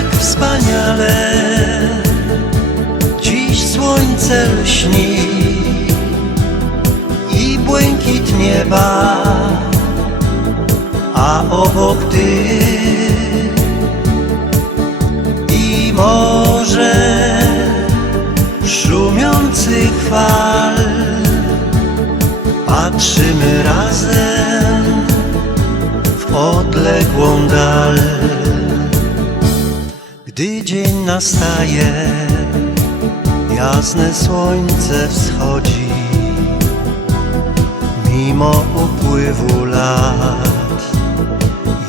Jak wspaniale Dziś słońce lśni I błękit nieba A obok ty I morze Szumiących fal Patrzymy razem w odległą dal. Gdy dzień nastaje, jasne słońce wschodzi. Mimo upływu lat,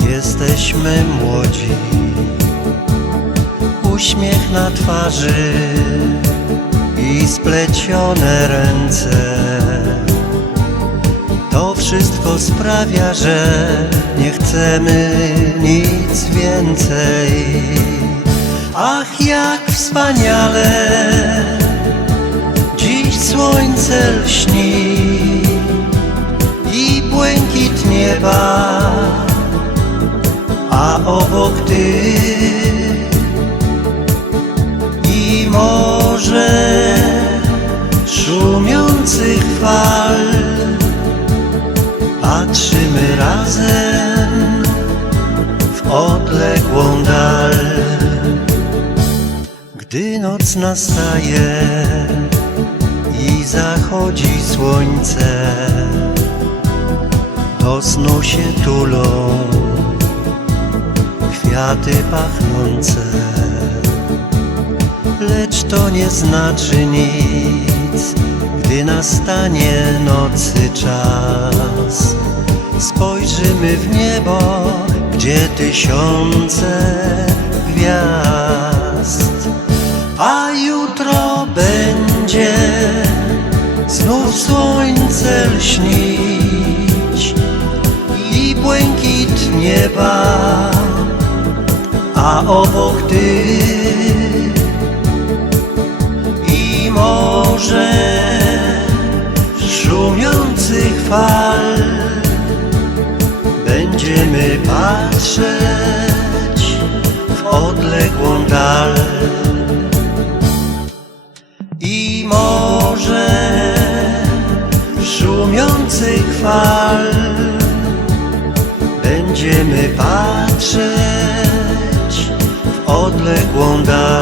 jesteśmy młodzi. Uśmiech na twarzy i splecione ręce. To wszystko sprawia, że nie chcemy nic więcej. Ach, jak wspaniale dziś słońce lśni i błękit nieba, a obok ty i morze szumiących fal. Patrzymy razem w odległą dal. Gdy noc nastaje i zachodzi słońce, do snu się tulą kwiaty pachnące. Lecz to nie znaczy nic, gdy nastanie nocy czas. Spojrzymy w niebo, gdzie tysiące słońce lśnić i błękit nieba, a obok ty i morze szumiących fal będziemy patrzeć patrzeć w odległą dal